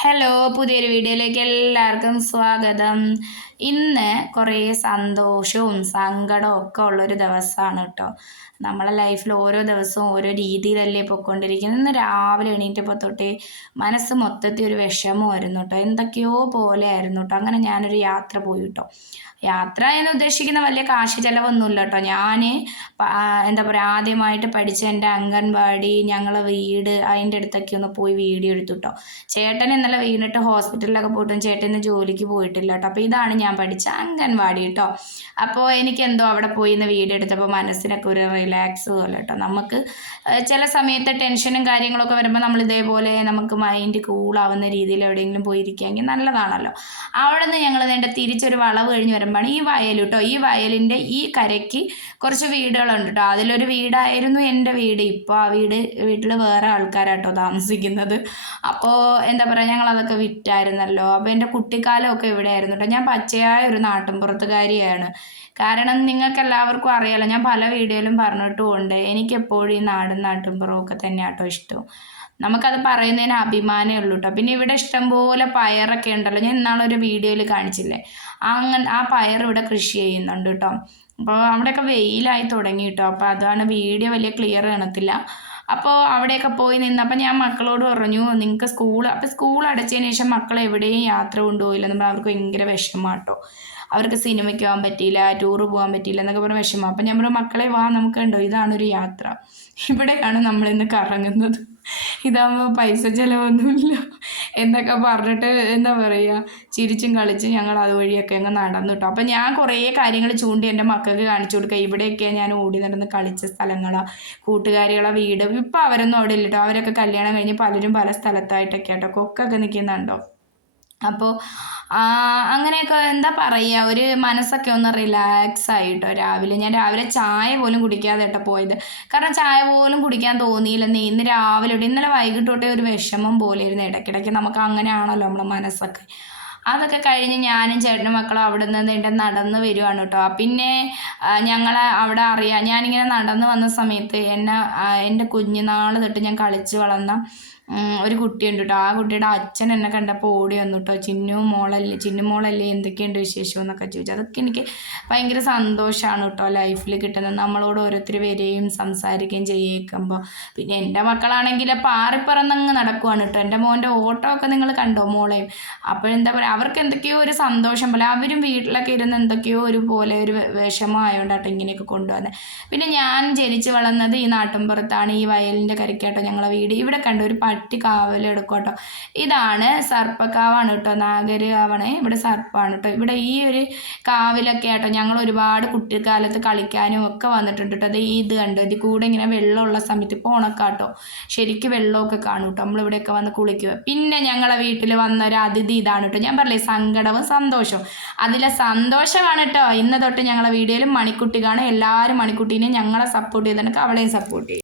Hello, പുതിയൊരു വീഡിയോയിലേക്ക് എല്ലാവർക്കും സ്വാഗതം. ഇന്ന് കുറേ സന്തോഷവും സങ്കടവും ഒക്കെ ഉള്ളൊരു ദിവസമാണ് കേട്ടോ. നമ്മളെ ലൈഫിൽ ഓരോ ദിവസവും ഓരോ രീതിയിലല്ലേ പൊയ്ക്കൊണ്ടിരിക്കുന്നത്. ഇന്ന് രാവിലെ എണീറ്റപ്പോൾ തൊട്ടേ മനസ്സ് മൊത്തത്തിൽ ഒരു വിഷമമായിരുന്നു കേട്ടോ. എന്തൊക്കെയോ പോലെ ആയിരുന്നു കേട്ടോ. അങ്ങനെ ഞാനൊരു യാത്ര പോയി കേട്ടോ. യാത്ര എന്ന് ഉദ്ദേശിക്കുന്ന വലിയ കാശ് ചിലവൊന്നുമില്ല കേട്ടോ. ഞാൻ എന്താ പറയുക, ആദ്യമായിട്ട് പഠിച്ച എൻ്റെ അംഗൻവാടി, ഞങ്ങളെ വീട്, അതിൻ്റെ അടുത്തൊക്കെ ഒന്ന് പോയി വീഡിയോ എടുത്തു കേട്ടോ. ചേട്ടൻ ഇന്നലെ വീണിട്ട് ഹോസ്പിറ്റലിലൊക്കെ പോയിട്ടും ചേട്ടൻ ഇന്ന് ജോലിക്ക് പോയിട്ടില്ല കേട്ടോ. അപ്പോൾ ഇതാണ് ഞാൻ പഠിച്ച അംഗൻവാടി കേട്ടോ. അപ്പോൾ എനിക്കെന്തോ അവിടെ പോയി ഇന്ന് വീഡിയോ എടുത്തപ്പോൾ മനസ്സിനൊക്കെ ഒരു റിലാക്സ് പോലെ കേട്ടോ. നമുക്ക് ചില സമയത്ത് ടെൻഷനും കാര്യങ്ങളൊക്കെ വരുമ്പോൾ നമ്മൾ ഇതേപോലെ നമുക്ക് മൈൻഡ് കൂളാവുന്ന രീതിയിൽ എവിടെയെങ്കിലും പോയിരിക്കുകയെങ്കിൽ നല്ലതാണല്ലോ. അവിടെ നിന്ന് ഞങ്ങൾ നേണ്ട തിരിച്ചൊരു വളവ് കഴിഞ്ഞ് വരുമ്പോഴാണ് ഈ വയൽ കേട്ടോ. ഈ വയലിൻ്റെ ഈ കരയ്ക്ക് കുറച്ച് വീടുകളുണ്ട് കേട്ടോ. അതിലൊരു വീടായിരുന്നു എൻ്റെ വീട്. ഇപ്പോൾ ആ വീട്ടിൽ വേറെ ആൾക്കാരാട്ടോ താമസിക്കുന്നത്. അപ്പോൾ എന്താ പറയുക, ഞങ്ങളതൊക്കെ വിറ്റായിരുന്നല്ലോ. അപ്പോൾ എൻ്റെ കുട്ടിക്കാലമൊക്കെ ഇവിടെയായിരുന്നു കേട്ടോ. ഞാൻ പച്ചയായ ഒരു നാട്ടിൻപുറത്തുകാരിയാണ്. കാരണം നിങ്ങൾക്ക് എല്ലാവർക്കും അറിയാലോ, ഞാൻ പല വീഡിയോയിലും പറഞ്ഞിട്ടുമുണ്ട്, എനിക്കെപ്പോഴും ഈ നാട്ടിൻപുറമൊക്കെ തന്നെയാട്ടോ ഇഷ്ടം. നമുക്കത് പറയുന്നതിന് അഭിമാനമേ ഉള്ളൂ കേട്ടോ. പിന്നെ ഇവിടെ ഇഷ്ടംപോലെ പയറൊക്കെ ഉണ്ടല്ലോ. ഞാൻ ഇന്നാളൊരു വീഡിയോയിൽ കാണിച്ചില്ലേ, ആ പയർ ഇവിടെ കൃഷി ചെയ്യുന്നുണ്ട് കേട്ടോ. അപ്പോൾ അവിടെയൊക്കെ വെയിലായി തുടങ്ങി കേട്ടോ. അപ്പോൾ അതാണ് വീഡിയോ വലിയ ക്ലിയർ കാണത്തില്ല. അപ്പോൾ അവിടെയൊക്കെ പോയി നിന്നപ്പോൾ ഞാൻ മക്കളോട് പറഞ്ഞു, നിങ്ങൾക്ക് സ്കൂൾ അടച്ചതിന് ശേഷം മക്കളെ എവിടെയും യാത്ര കൊണ്ടുപോയില്ല. നമ്മൾ അവർക്ക് ഭയങ്കര വിഷമമാണ് കേട്ടോ. അവർക്ക് സിനിമയ്ക്ക് പോകാൻ പറ്റിയില്ല, ടൂറ് പോകാൻ പറ്റിയില്ല എന്നൊക്കെ പറഞ്ഞ വിഷമം. അപ്പം ഞാൻ പറഞ്ഞു, മക്കളെ വാ, നമുക്ക് കണ്ടോ ഇതാണൊരു യാത്ര, ഇവിടെയാണ് നമ്മളിന്ന് കറങ്ങുന്നത്, ഇതാകുമ്പോൾ പൈസ ചിലവൊന്നുമില്ല എന്നൊക്കെ പറഞ്ഞിട്ട് എന്താ പറയുക, ചിരിച്ചും കളിച്ചും ഞങ്ങൾ അതുവഴിയൊക്കെ അങ്ങ് നടന്നു കേട്ടോ. അപ്പം ഞാൻ കുറേ കാര്യങ്ങൾ ചൂണ്ടി എൻ്റെ മക്കൾക്ക് കാണിച്ചു കൊടുക്കുക. ഇവിടെയൊക്കെയാണ് ഞാൻ ഓടി നടന്ന് കളിച്ച സ്ഥലങ്ങളാണ്, കൂട്ടുകാരികളെ വീട്. ഇപ്പം അവരൊന്നും അവിടെ ഇല്ല കേട്ടോ. അവരൊക്കെ കല്യാണം കഴിഞ്ഞ് പലരും പല സ്ഥലത്തായിട്ടൊക്കെ കേട്ടോ. കൊക്കൊക്കെ നിൽക്കുന്നുണ്ടോ. അപ്പോൾ അങ്ങനെയൊക്കെ എന്താ പറയുക, ഒരു മനസ്സൊക്കെ ഒന്ന് റിലാക്സ് ആയിട്ടോ. ഞാൻ രാവിലെ ചായ പോലും കുടിക്കാതെ കേട്ടോ പോയത്. കാരണം ചായ പോലും കുടിക്കാൻ തോന്നിയില്ലെന്നേ. ഇന്നലെ വൈകിട്ട് തൊട്ടേ ഒരു വിഷമം പോലെ ഇരുന്നു. ഇടയ്ക്കിടയ്ക്ക് നമുക്ക് അങ്ങനെയാണല്ലോ നമ്മളെ മനസ്സൊക്കെ. അതൊക്കെ കഴിഞ്ഞ് ഞാനും ചേട്ടനും മക്കളും അവിടെ നിന്ന് നടന്ന് വരുവാണ് കേട്ടോ. പിന്നെ ഞങ്ങളെ അവിടെ അറിയാം, ഞാനിങ്ങനെ നടന്ന് വന്ന സമയത്ത് എൻ്റെ കുഞ്ഞുനാൾ തൊട്ട് ഞാൻ കളിച്ച് വളർന്ന ഒരു കുട്ടിയുണ്ട് കേട്ടോ. ആ കുട്ടിയുടെ അച്ഛൻ എന്നെ കണ്ടപ്പോൾ ഓടി വന്നു കേട്ടോ. ചിന്നുമോളല്ലേ എന്തൊക്കെയുണ്ട് വിശേഷം എന്നൊക്കെ ചോദിച്ചു. അതൊക്കെ എനിക്ക് ഭയങ്കര സന്തോഷമാണ് കേട്ടോ ലൈഫിൽ കിട്ടുന്നത്. നമ്മളോട് ഓരോരുത്തർ വരികയും സംസാരിക്കുകയും ചെയ്യിക്കുമ്പോൾ. പിന്നെ എൻ്റെ മക്കളാണെങ്കിൽ പാറിപ്പറന്നങ്ങ് നടക്കുവാണ് കേട്ടോ. എൻ്റെ മോൻ്റെ ഓട്ടോ ഒക്കെ നിങ്ങൾ കണ്ടോ, മോളെയും. അപ്പോഴെന്താ പറയുക, അവർക്ക് എന്തൊക്കെയോ ഒരു സന്തോഷം പോലെ, അവരും വീട്ടിലൊക്കെ ഇരുന്ന് എന്തൊക്കെയോ ഒരു വിഷമമായതുകൊണ്ടാട്ടോ ഇങ്ങനെയൊക്കെ കൊണ്ടുവന്നത്. പിന്നെ ഞാൻ ജനിച്ച് വളർന്നത് ഈ നാട്ടിൻപുറത്താണ്. ഈ വയലിൻ്റെ കരയ്ക്കാട്ടോ ഞങ്ങളെ വീട്. ഇവിടെ കണ്ടോ ഒരു പട്ടി കാവലെടുക്കും കേട്ടോ. ഇതാണ് സർപ്പക്കാവാണ് കേട്ടോ, നാഗരകാവാണ്. ഇവിടെ സർപ്പമാണ് കേട്ടോ. ഇവിടെ ഈ ഒരു കാവിലൊക്കെ ആട്ടോ ഞങ്ങൾ ഒരുപാട് കുട്ടിക്കാലത്ത് കളിക്കാനും ഒക്കെ വന്നിട്ടുണ്ട് കേട്ടോ. അത് ഇത് കണ്ടോ, ഇത് കൂടെ ഇങ്ങനെ വെള്ളമുള്ള സമയത്ത്, ഇപ്പോൾ ഉണക്കാട്ടോ ശരിക്കും വെള്ളമൊക്കെ കാണും കേട്ടോ. നമ്മളിവിടെയൊക്കെ വന്ന് കുളിക്കുക. പിന്നെ ഞങ്ങളെ വീട്ടിൽ വന്ന ഒരു അതിഥി ഇതാണ് കേട്ടോ. ഞാൻ പറഞ്ഞില്ലേ, സങ്കടവും സന്തോഷവും. അതിലെ സന്തോഷമാണ് കേട്ടോ ഇന്ന് തൊട്ട് ഞങ്ങളെ വീഡിയോയിൽ മണിക്കുട്ടി കാണും. എല്ലാവരും മണിക്കുട്ടീനെ ഞങ്ങളെ സപ്പോർട്ട് ചെയ്തിട്ട് അവളെയും സപ്പോർട്ട് ചെയ്യും.